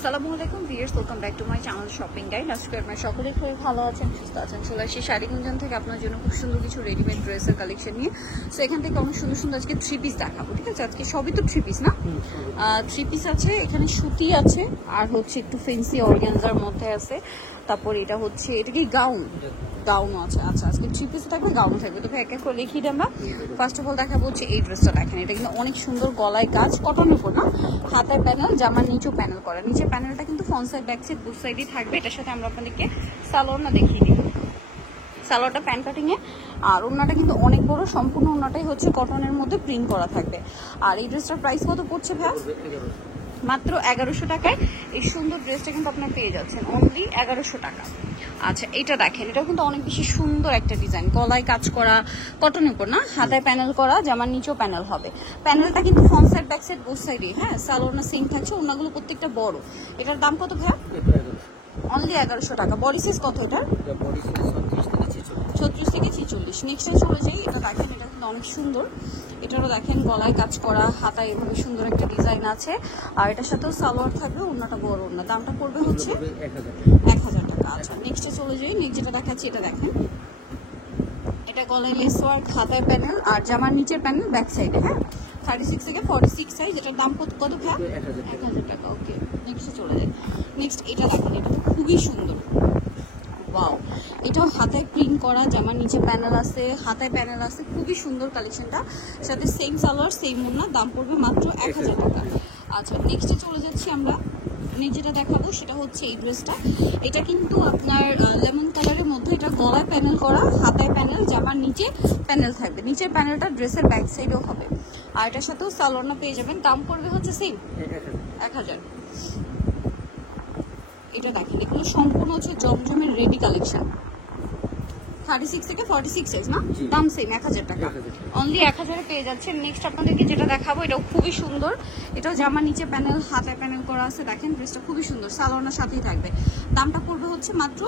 আসসালামু আলাইকুম viewers, welcome back to my channel shopping guide. আজকে আপনারা সকলেই খুবই ভালো আছেন, সুস্থ আছেন। চলে আসি শাড়িগুঞ্জন থেকে আপনার জন্য খুব সুন্দর কিছু রেডিমেড ড্রেসের কালেকশন নিয়ে। সো এখান থেকে অনেক সুন্দর সুন্দর আজকে 3 পিস দেখাবো, ঠিক আছে? আজকে সবই তো 3 পিস না, 3 পিস আছে। এখানে সুতি আছে আর হচ্ছে একটু ফেন্সি অর্গানজার মধ্যে আছে। তারপর এটা হচ্ছে, এটা কি গাউনও আছে। আচ্ছা, আজকে 3 পিস থাকবে, গাউন থাকবে। তো এক এক করে লিখিয়ে আমরা ফার্স্ট অফ অল দেখাবো হচ্ছে এই ড্রেসটা। দেখেন, এটা কিন্তু অনেক সুন্দর, গলায় কাজ, কটনের উপর না, হাতায় প্যানেল, জামার নিচেও প্যানেল করা। নিচের প্যানেলটা কিন্তু front side back side both সাইডই থাকবে। এটার সাথে আমরা আপনাদেরকে সালোয়ারটা দেখিয়ে দিই। সালোয়ারটা প্যান্ট কাটিংয়ে, আর ওড়নাটা কিন্তু অনেক বড়, সম্পূর্ণ ওড়নাটাই হচ্ছে কটনের মধ্যে প্রিন্ট করা থাকবে। আর এই ড্রেসটার প্রাইস কত পড়ছে ভাই? মাত্র 1100 টাকায় এই সুন্দর ড্রেসটা কিন্তু আপনারা পেয়ে যাচ্ছেন, অনলি 1100 টাকা। আচ্ছা, এটা দেখেন, এটাও কিন্তু অনেক বেশি সুন্দর একটা ডিজাইন, গলায় কাজ করা, কটনের উপর না, হাতায় প্যানেল করা, জামার নিচেও প্যানেল হবে। প্যানেলটা কিন্তু front side back side both সাইডে, হ্যাঁ। সালোয়ারটা সেম থাকছে, ওড়নাগুলো প্রত্যেকটা বড়। এটার দাম কত ভাইয়া? অনলি 1100 টাকা। বডি সাইজ কত এটার? 36 থেকে 46। নেক্সটে চলে যাই, এটা দেখেন, এটা কিন্তু অনেক সুন্দর। এটারও দেখেন গলায় কাজ করা, হাতায় এভাবে সুন্দর একটা ডিজাইন আছে। আর এটার সাথেও সালোয়ার থাকবে, ওড়নাটা বড় ওড়না। দামটা পড়বে হচ্ছে 1000 টাকা। আচ্ছা, নেক্সটে চলে যাই। নেক্সট যেটা দেখাচ্ছি, এটা দেখেন, এটা গলায় লেস ওয়ার্ক, হাতায় প্যানেল, আর জামার নিচের প্যানেল ব্যাক সাইডে, হ্যাঁ। 36 থেকে 46 সাইজ। এটার দাম কত ভাই? 1000 টাকা। ওকে, নেক্সটে চলে যাই। নেক্সট এটা দেখেন, এটা তো খুবই সুন্দর। ওয়াও, এটাও হাতায় প্রিন্ট করা, জামার নিচে প্যানেল আছে, হাতায় প্যানেল আছে, খুবই সুন্দর কালেকশনটা। সাথে সেম সালোয়ার, সেম ওড়না, দাম পড়বে মাত্র 1000 টাকা। আচ্ছা, নেক্সটে চলে যাচ্ছি আমরা। নেক্সট যেটা দেখাবো সেটা হচ্ছে এই ড্রেসটা। এটা কিন্তু আপনার লেমন কালারের মধ্যে, এটা গলায় প্যানেল করা, হাতায় প্যানেল, জামার নিচে প্যানেল থাকবে। নিচের প্যানেলটা ড্রেসের ব্যাক সাইডেও হবে। আর এটার সাথেও সালোয়ারটা পেয়ে যাবেন, দাম পড়বে হচ্ছে সেম 1000। এটা দেখেন, এগুলো সম্পূর্ণ হচ্ছে জমজমের রেডি কালেকশন। 36 থেকে 46 সাইজ না, দাম সেম 1000 টাকা। অনলি 1000 পেয়ে যাচ্ছেন। নেক্সট আপনাদেরকে যেটা দেখাবো, এটাও খুবই সুন্দর। এটাও জামার নিচে প্যানেল, হাতায় প্যানেল করা আছে। দেখেন ড্রেসটা খুবই সুন্দর, সালোয়ারের সাথেই থাকবে। দামটা পড়বে হচ্ছে মাত্র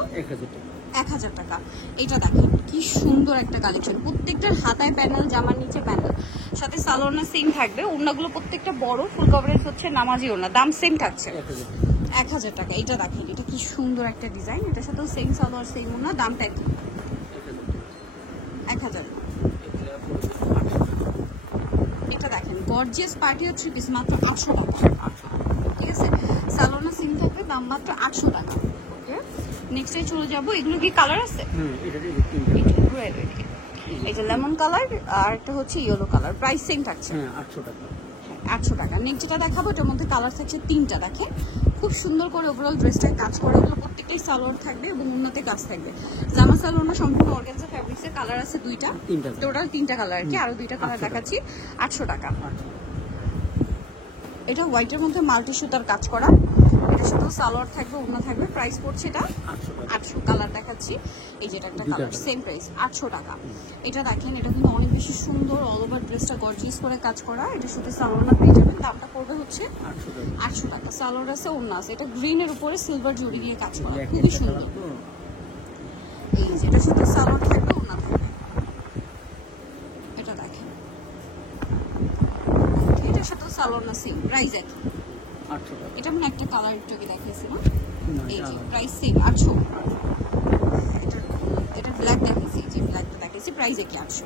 1000 টাকা। এটা দেখেন কি সুন্দর একটা কালেকশন, প্রত্যেকটার হাতায় প্যানেল, জামার নিচে প্যানেল, সাথে সালোয়ার সেম থাকবে। ওড়নাগুলো প্রত্যেকটা বড়, ফুল কভারেজ হচ্ছে নামাজি ওড়না। দাম সেম থাকছে 1000 টাকা। এটা দেখেন, এটা কি সুন্দর একটা ডিজাইন। এটার সাথেও সেম সালোয়ার, সেম ওড়না, দামটা একই 1000। এটা দেখেন গর্জিয়াস পার্টি আর 3 পিস, মাত্র 800 টাকা। ঠিক আছে, সালোয়ার সেম থাকবে, দাম মাত্র 800 টাকা। ওকে, নেক্সটে চলে যাবো। এগুলো কি কালার আছে? এই যে লেমন কালার, আর একটা হচ্ছে ইয়েলো কালার। প্রাইস সেম থাকছে 800 টাকা। 800 টাকা। নেক্সট যেটা দেখাবো, এটার মধ্যে কালার থাকছে 3টা। দেখেন খুব সুন্দর করে ওভারঅল ড্রেসটায় কাজ করা, এগুলো প্রত্যেকটাই সালোয়ার থাকবে এবং উন্নতে কাজ থাকবে। জামা সালোয়ার সম্পূর্ণ অর্গানজা ফ্যাব্রিক্সের, কালার আছে 2টা, টোটাল 3টা কালার আর কি। আরো 2টা কালার দেখাচ্ছি। 800 টাকা। এটা হোয়াইটের মধ্যে মাল্টি সুতার কাজ করা, এটার সাথেও সালোয়ার থাকবে, ওড়না থাকবে। প্রাইস পড়ছে এটা 800। কালার দেখাচ্ছি, এই যেটা একটা কালার, সেম প্রাইস 800 টাকা। এটা দেখেন, এটা কিন্তু অনেক বেশি সুন্দর, অল ওভার ড্রেসটা গর্জিয়াস করে কাজ করা। এটার সাথে সালোয়ারটা পেয়ে যাবেন, দামটা পড়বে হচ্ছে 800 টাকা। সালোয়ার আছে, ওড়না আছে। এটা গ্রিনের উপরে সিলভার জড়ি দিয়ে কাজ করা, খুবই সুন্দর। এই যেটার সাথে সালোয়ার থাকবে, ওড়না থাকবে। এটা দেখেন, এটার সাথে সালোয়ার না সেম, প্রাইস একই 800 টাকা। এটা মানে একটা কালার টুকি দেখাইছি না, এই যে প্রাইস সেম 800। এটা ব্ল্যাক দেখাইছি, যে ব্ল্যাকটা দেখাইছি, প্রাইস একই 800।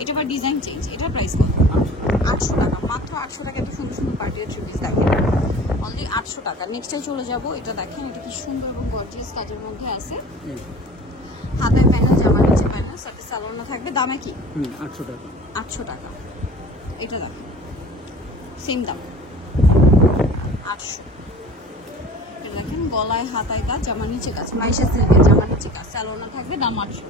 এটা আবার ডিজাইন চেঞ্জ। এটার প্রাইস কত? 800 টাকা। মাত্র 800 টাকা। এত সুন্দর সুন্দর পার্টি আর 3 পিস দেখেন, অনলি 800 টাকা। নেক্সটে চলে যাব। এটা দেখেন, এটা কি সুন্দর এবং গর্জিয়াস কাজের মধ্যে আছে। হাতায় প্যানেল, জামার নিচে প্যানেল, সাথে সালোয়ার থাকবে। দাম কি? 800 টাকা। 800 টাকা। এটা দেখেন সেম দাম 800। এটা দেখেন গলায় হাতায় কাজ, জামার নিচে কাজ, মাইশা সিল্কের, জামার নিচে কাজ, সালোয়ার থাকবে। দাম 800।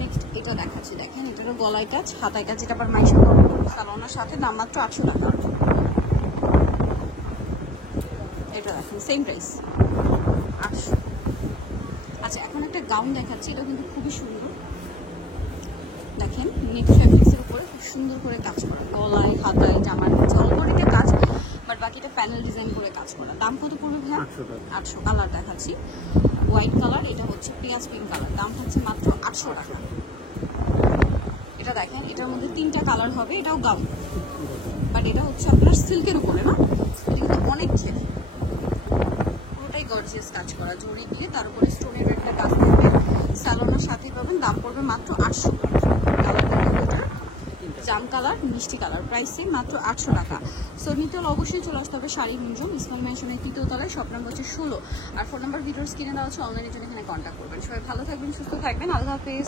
নেক্সট এটা দেখাচ্ছি, দেখেন এটারও গলায় কাজ, হাতায় কাজ, এটা আবার মাইশা সালোয়ার সাথে, দাম মাত্র 800 টাকা। এটা দেখেন সেম প্রাইস 800। আচ্ছা, এখন একটা গাউন দেখাচ্ছি, এটা কিন্তু খুবই সুন্দর। দেখেন নেট ফ্যাব্রিক্সের উপরে খুব সুন্দর করে কাজ করা, গলায়, হাতায়, জামার নিচে অল বডিতে কাজ, বাট বাকিটা প্যানেল ডিজাইন করে কাজ করা। দাম কত পড়বে ভাই? 800। কালার দেখাচ্ছি, হোয়াইট কালার, এটা হচ্ছে পেঁয়াজ পিঙ্ক কালার। দাম হচ্ছে মাত্র 800 টাকা। এটা দেখেন, এটার মধ্যে 3টা কালার হবে। এটাও গাউন, বাট এটা হচ্ছে আপনার সিল্কের উপরে না, এটা কিন্তু অনেক গর্জিয়াস কাজ করা জরি দিয়ে, তার উপরে স্টোনের একটা কাজ থাকবে, স্যালোনের সাথেই পাবেন। দাম পড়বে মাত্র 800 টাকা। জাম কালার, মিষ্টি কালার, প্রাইসিং মাত্র 800 টাকা। সো নিতে হলে অবশ্যই চলে আসতে হবে শাড়ি মুঞ্জুম, ইসমাইল ম্যানশনের 3য় তলায়, শপ নাম্বার হচ্ছে 16। আর ফোন নাম্বার ভিডিওর স্ক্রিনে দেওয়া হচ্ছে, অনলাইনের জন্য এখানে কন্ট্যাক্ট করবেন। সবাই ভালো থাকবেন, সুস্থ থাকবেন, আল্লাহ হাফেজ।